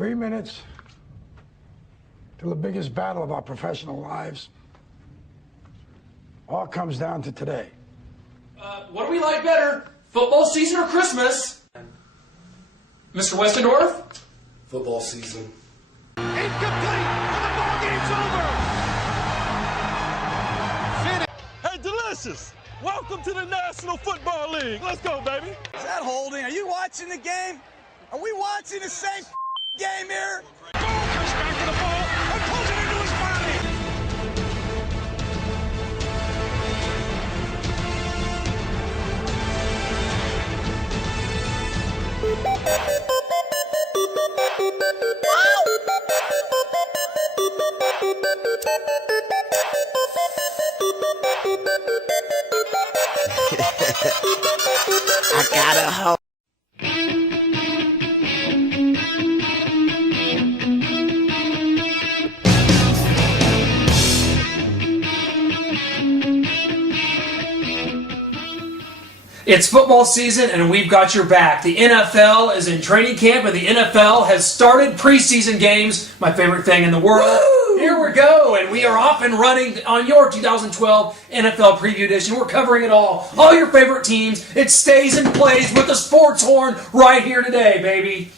3 minutes till the biggest battle of our professional lives. All comes down to today. What do we like better, football season or Christmas? Mr. Westendorf? Football season. Incomplete, and the ball game's over. Hey, Delicious, welcome to the National Football League. Let's go, baby. Is that holding? Are you watching the game? Are we watching the same game here? Ball comes back to the ball and pulls it into his body. I gotta hold. It's football season and we've got your back. The NFL is in training camp and the NFL has started preseason games, my favorite thing in the world. Woo! Here we go, and we are off and running on your 2012 NFL Preview Edition. We're covering it all your favorite teams. It stays and plays with the sports horn right here today, baby.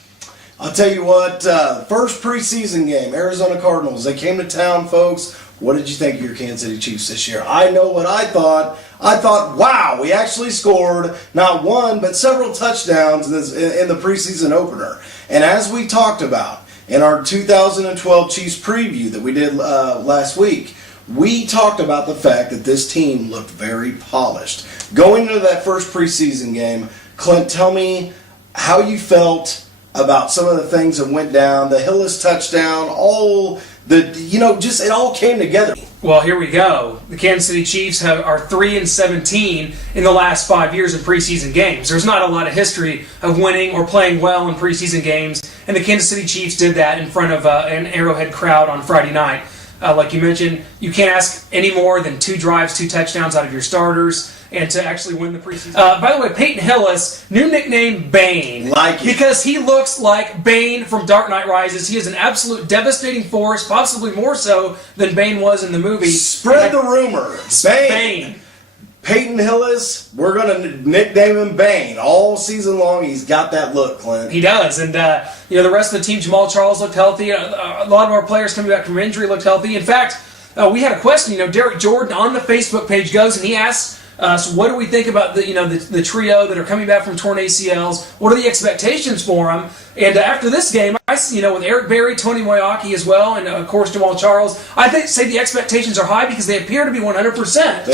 I'll tell you what, first preseason game, Arizona Cardinals. They came to town, folks. What did you think of your Kansas City Chiefs this year? I know what I thought. I thought, wow, we actually scored not one, but several touchdowns in the preseason opener. And as we talked about in our 2012 Chiefs preview that we did last week, we talked about the fact that this team looked very polished. Going into that first preseason game, Clint, tell me how you felt about some of the things that went down, the Hillis touchdown, just it all came together. Well, here we go. The Kansas City Chiefs are 3-17 in the last 5 years in preseason games. There's not a lot of history of winning or playing well in preseason games, and the Kansas City Chiefs did that in front of an Arrowhead crowd on Friday night. Like you mentioned, you can't ask any more than 2 drives, 2 touchdowns out of your starters, and to actually win the preseason. By the way, Peyton Hillis, new nickname Bane. Because he looks like Bane from Dark Knight Rises. He is an absolute devastating force, possibly more so than Bane was in the movie. Spread the rumor. Bane. Peyton Hillis, we're going to nickname him Bane. All season long, he's got that look, Clint. He does. And, the rest of the team, Jamal Charles looked healthy. A lot of our players coming back from injury looked healthy. In fact, we had a question. Derek Jordan on the Facebook page goes and he asks us, what do we think about the trio that are coming back from torn ACLs? What are the expectations for them? And after this game, I see, with Eric Berry, Tony Moyaki as well, and of course Jamal Charles, I say the expectations are high because they appear to be 100%.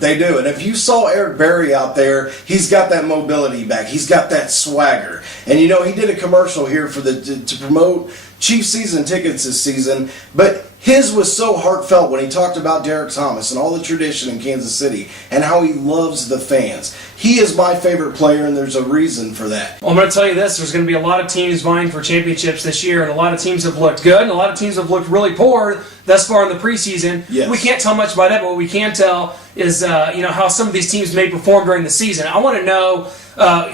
They do. And if you saw Eric Berry out there, he's got that mobility back. He's got that swagger. And he did a commercial here for to promote Chiefs season tickets this season, but his was so heartfelt when he talked about Derek Thomas and all the tradition in Kansas City and how he loves the fans. He is my favorite player, and there's a reason for that. Well, I'm going to tell you this. There's going to be a lot of teams vying for championships this year, and a lot of teams have looked good, and a lot of teams have looked really poor thus far in the preseason. Yes. We can't tell much about that, but what we can tell is how some of these teams may perform during the season. I want to know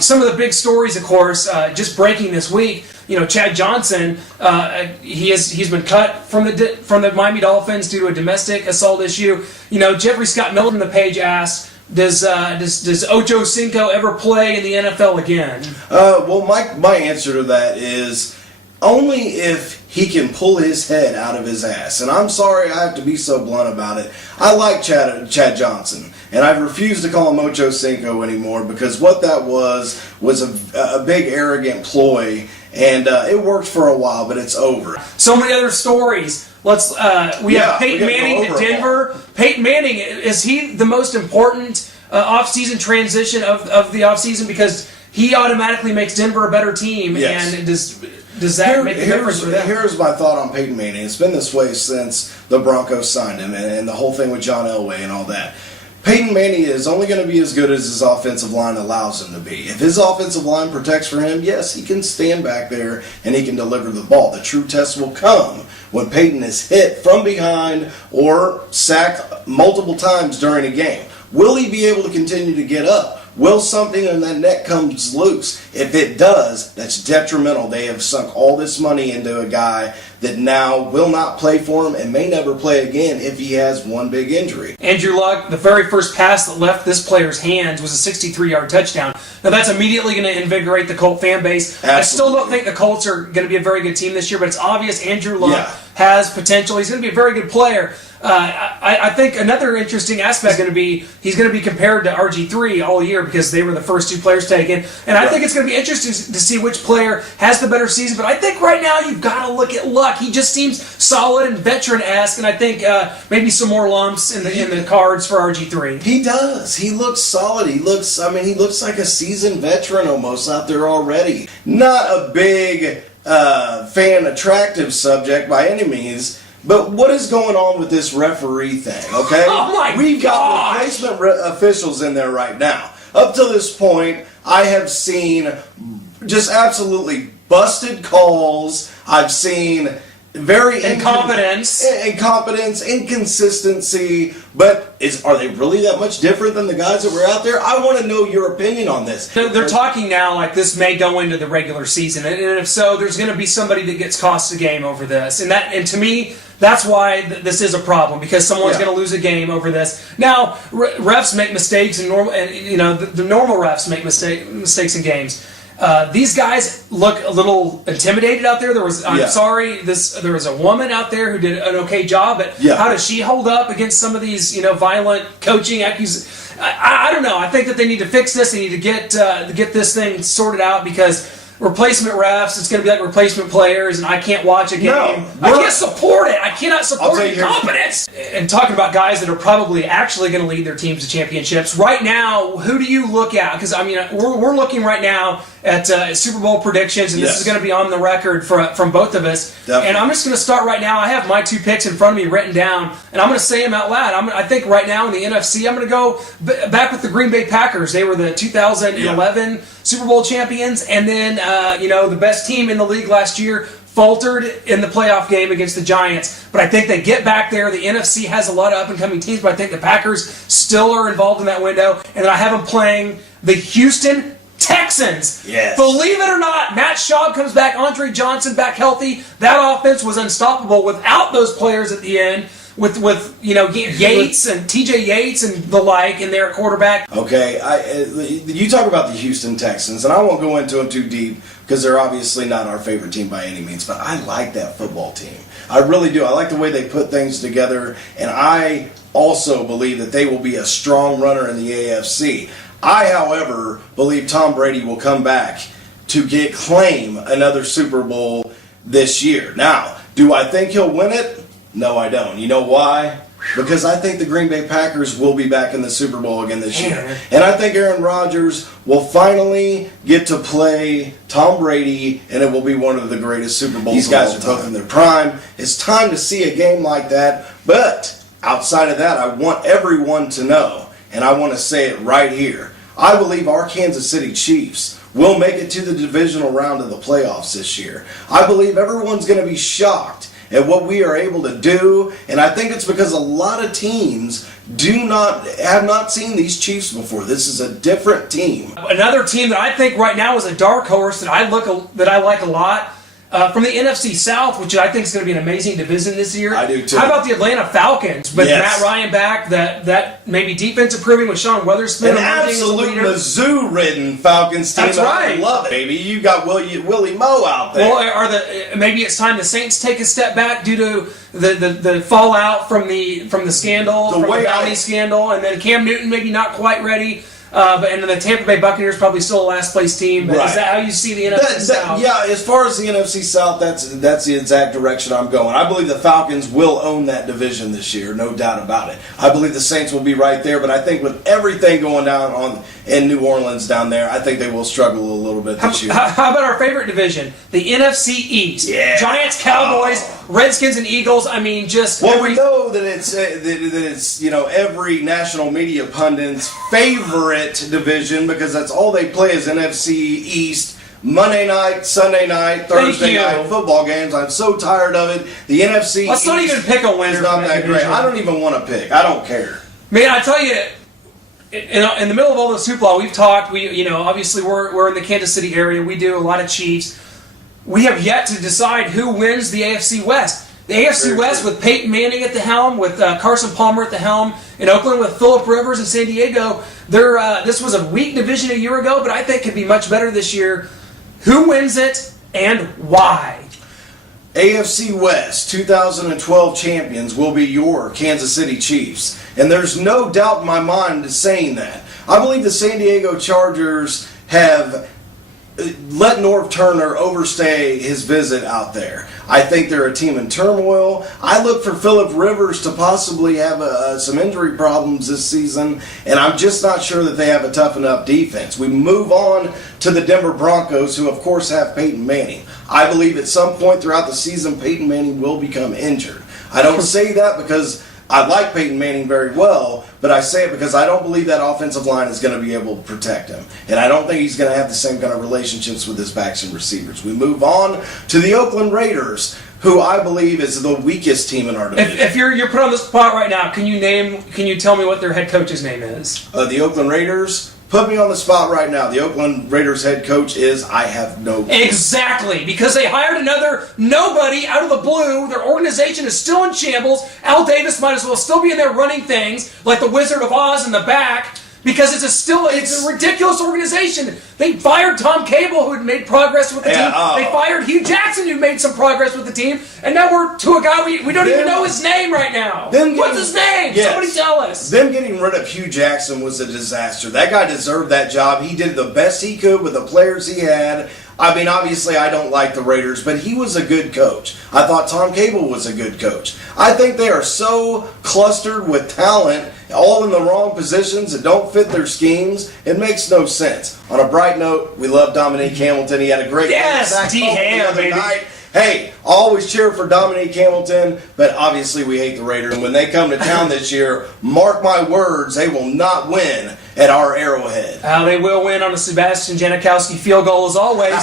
some of the big stories, of course, just breaking this week. Chad Johnson, he's been cut from the Miami Dolphins due to a domestic assault issue. Jeffrey Scott Miller from the page asked, does Ocho Cinco ever play in the NFL again? Well, my answer to that is only if he can pull his head out of his ass. And I'm sorry I have to be so blunt about it. I like Chad Johnson, and I've refused to call him Ocho Cinco anymore because what that was a big arrogant ploy. And it worked for a while, but it's over. So many other stories. We have Peyton Manning to Denver. Peyton Manning, is he the most important off-season transition of the off-season because he automatically makes Denver a better team? Yes. And does that make a difference for them? Here's my thought on Peyton Manning. It's been this way since the Broncos signed him and the whole thing with John Elway and all that. Peyton Manning is only going to be as good as his offensive line allows him to be. If his offensive line protects for him, yes, he can stand back there and he can deliver the ball. The true test will come when Peyton is hit from behind or sacked multiple times during a game. Will he be able to continue to get up? will something in that neck comes loose? If it does, that's detrimental. They have sunk all this money into a guy that now will not play for him and may never play again if he has one big injury. Andrew Luck, the very first pass that left this player's hands was a 63-yard touchdown. Now that's immediately going to invigorate the Colt fan base. Absolutely. I still don't think the Colts are going to be a very good team this year, but it's obvious Andrew Luck has potential. He's going to be a very good player. I think another interesting aspect going to be he's going to be compared to RG3 all year because they were the first two players taken. And I think it's going to be interesting to see which player has the better season. But I think right now you've got to look at Luck. He just seems solid and veteran-esque, and I think maybe some more lumps in the cards for RG3. He does. He looks solid. He looks like a seasoned veteran almost out there already. Not a big fan attractive subject by any means. But what is going on with this referee thing, okay? Oh my We've got replacement officials in there right now. Up to this point, I have seen just absolutely busted calls. I've seen very incompetence, inconsistency. But are they really that much different than the guys that were out there? I want to know your opinion on this. They're talking now like this may go into the regular season, and if so, there's going to be somebody that gets cost a game over this, and to me, that's why this is a problem, because someone's going to lose a game over this. Now, refs make mistakes, and the normal refs make mistakes in games. These guys look a little intimidated out there. There was a woman out there who did an okay job, but how does she hold up against some of these violent coaching accusations? I don't know. I think that they need to fix this. They need to get this thing sorted out, because replacement refs, it's going to be like replacement players, and I can't watch a game. I can't support it. I cannot support incompetence. And talking about guys that are probably actually going to lead their teams to championships, right now, who do you look at? Because, we're looking right now at Super Bowl predictions, and this is going to be on the record from both of us. Definitely. And I'm just going to start right now. I have my two picks in front of me written down, and I'm going to say them out loud. I think right now in the NFC, I'm going to go back with the Green Bay Packers. They were the 2011 Super Bowl champions, and then the best team in the league last year faltered in the playoff game against the Giants. But I think they get back there. The NFC has a lot of up-and-coming teams, but I think the Packers still are involved in that window. And then I have them playing the Houston Texans. Yes. Believe it or not, Matt Schaub comes back, Andre Johnson back healthy. That offense was unstoppable without those players at the end. With Yates and TJ Yates and the like in their quarterback. Okay, you talk about the Houston Texans, and I won't go into them too deep because they're obviously not our favorite team by any means, but I like that football team. I really do. I like the way they put things together, and I also believe that they will be a strong runner in the AFC. I, however, believe Tom Brady will come back to claim another Super Bowl this year. Now, do I think he'll win it? No, I don't. You know why? Because I think the Green Bay Packers will be back in the Super Bowl again this year. And I think Aaron Rodgers will finally get to play Tom Brady, and it will be one of the greatest Super Bowls. These guys are both in their prime. It's time to see a game like that. But outside of that, I want everyone to know, and I want to say it right here, I believe our Kansas City Chiefs will make it to the divisional round of the playoffs this year. I believe everyone's going to be shocked at what we are able to do, and I think it's because a lot of teams have not seen these Chiefs before. This is a different team. Another team that I think right now is a dark horse that I like a lot. From the NFC South, which I think is going to be an amazing division this year. I do too. How about the Atlanta Falcons with Matt Ryan back? That maybe defense improving with Sean Weatherspoon. An absolute Mizzou-ridden Falcons team. That's right. I love it, baby. You got Willie Moe out there. Well, maybe it's time the Saints take a step back due to the fallout from the scandal, the Bounty scandal, and then Cam Newton maybe not quite ready. And then the Tampa Bay Buccaneers probably still a last place team. But is that how you see the NFC South? Yeah, as far as the NFC South, that's the exact direction I'm going. I believe the Falcons will own that division this year, no doubt about it. I believe the Saints will be right there, but I think with everything going down in New Orleans down there, I think they will struggle a little bit this year. How about our favorite division, the NFC East? Yeah. Giants, Cowboys, Redskins, and Eagles. I mean, we know that it's every national media pundit's favorite division because that's all they play is NFC East. Monday night, Sunday night, Thursday night football games. I'm so tired of it. The NFC Let's not even pick a winner. It's not that great. I don't even want to pick. I don't care. Man, I tell you, in the middle of all this hoopla, we've talked. Obviously we're in the Kansas City area. We do a lot of Chiefs. We have yet to decide who wins the AFC West. The AFC West with Peyton Manning at the helm, with Carson Palmer at the helm, in Oakland with Phillip Rivers in San Diego. This was a weak division a year ago, but I think could be much better this year. Who wins it and why? AFC West 2012 champions will be your Kansas City Chiefs. And there's no doubt in my mind saying that. I believe the San Diego Chargers have let Norv Turner overstay his visit out there. I think they're a team in turmoil. I look for Phillip Rivers to possibly have some injury problems this season, and I'm just not sure that they have a tough enough defense. We move on to the Denver Broncos, who of course have Peyton Manning. I believe at some point throughout the season, Peyton Manning will become injured. I don't say that because I like Peyton Manning very well, but I say it because I don't believe that offensive line is going to be able to protect him. And I don't think he's going to have the same kind of relationships with his backs and receivers. We move on to the Oakland Raiders, who I believe is the weakest team in our division. If you're put on the spot right now, can you tell me what their head coach's name is? The Oakland Raiders. Put me on the spot right now. The Oakland Raiders head coach is, I have no clue. Exactly, because they hired another nobody out of the blue. Their organization is still in shambles. Al Davis might as well still be in there running things like the Wizard of Oz in the back, because it's a ridiculous organization. They fired Tom Cable, who had made progress with the team. They fired Hugh Jackson, who made some progress with the team. And now we're to a guy we don't even know his name right now. What's his name? Yes. Somebody tell us. Them getting rid of Hugh Jackson was a disaster. That guy deserved that job. He did the best he could with the players he had. I mean, obviously, I don't like the Raiders, but he was a good coach. I thought Tom Cable was a good coach. I think they are so clustered with talent, all in the wrong positions that don't fit their schemes. It makes no sense. On a bright note, we love Dominique Hamilton. He had a great D-Ham, the other baby. night. Hey, always cheer for Dominique Hamilton, but obviously we hate the Raiders. And when they come to town this year, mark my words, they will not win at our Arrowhead. They will win on a Sebastian Janikowski field goal as always.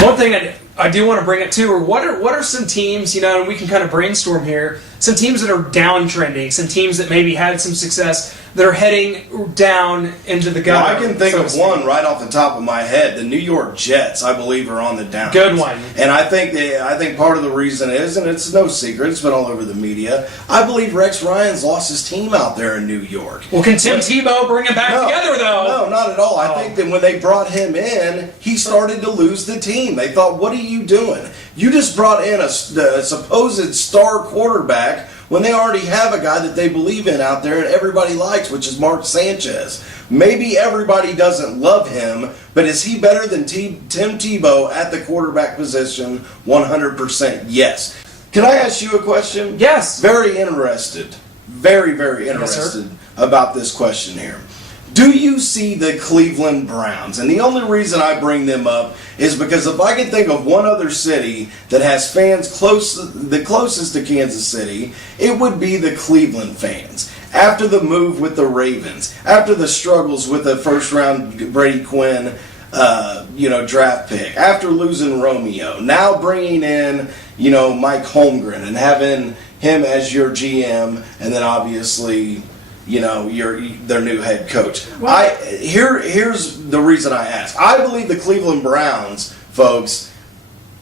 One thing I do want to bring it to, or what are some teams, and we can kind of brainstorm here, some teams that are downtrending, some teams that maybe had some success that are heading down into the gutter. I can think of one right off the top of my head. The New York Jets, I believe, are on the down. Good one. And I think part of the reason is, and it's no secret, it's been all over the media, I believe Rex Ryan's lost his team out there in New York. Well, can Tim Tebow bring him back together, though? No, not at all. I think that when they brought him in, he started to lose the team. They thought, what are you doing? You just brought in a supposed star quarterback when they already have a guy that they believe in out there and everybody likes, which is Mark Sanchez. Maybe everybody doesn't love him, but is he better than Tim Tebow at the quarterback position? 100% yes. Can I ask you a question? Yes. Very interested. Very, very interested about this question here. Do you see the Cleveland Browns? And the only reason I bring them up is because if I can think of one other city that has fans the closest to Kansas City, it would be the Cleveland fans. After the move with the Ravens, after the struggles with the first-round Brady Quinn draft pick, after losing Romeo, now bringing in Mike Holmgren and having him as your GM, and then obviously their new head coach. Here's the reason I ask. I believe the Cleveland Browns, folks,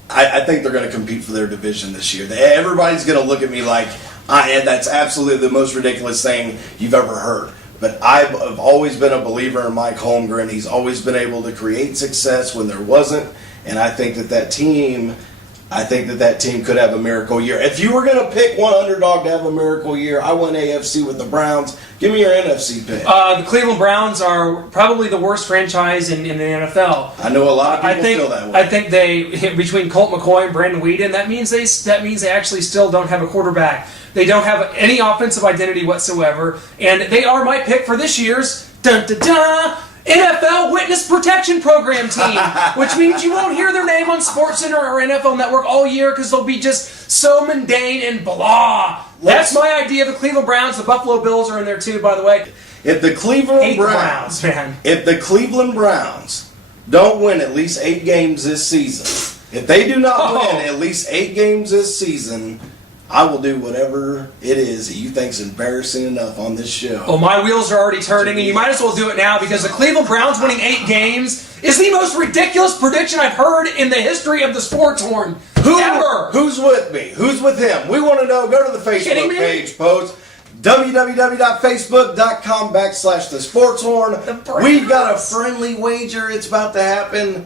I think they're going to compete for their division this year. Everybody's going to look at me like, and that's absolutely the most ridiculous thing you've ever heard. But I've always been a believer in Mike Holmgren. He's always been able to create success when there wasn't, and I think that team could have a miracle year. If you were going to pick one underdog to have a miracle year, I went AFC with the Browns. Give me your NFC pick. The Cleveland Browns are probably the worst franchise in the NFL. I know a lot of people feel that way. I think they, between Colt McCoy and Brandon Weeden, that means they actually still don't have a quarterback. They don't have any offensive identity whatsoever, and they are my pick for this year's NFL Witness Protection Program team, which means you won't hear their name on SportsCenter or NFL Network all year because they'll be just so mundane and blah. That's my idea of the Cleveland Browns. The Buffalo Bills are in there too, by the way. If the Cleveland Browns don't win at least 8 games this season, if they do not win at least 8 games this season, I will do whatever it is that you think's embarrassing enough on this show. Well, my wheels are already turning, and you might as well do it now because the Cleveland Browns winning 8 games is the most ridiculous prediction I've heard in the history of the sports horn ever. Who's with me? Who's with him? We want to know. Go to the Kidding Facebook me? page, post www.facebook.com/thesportshorn. The Browns. We've got a friendly wager. It's about to happen.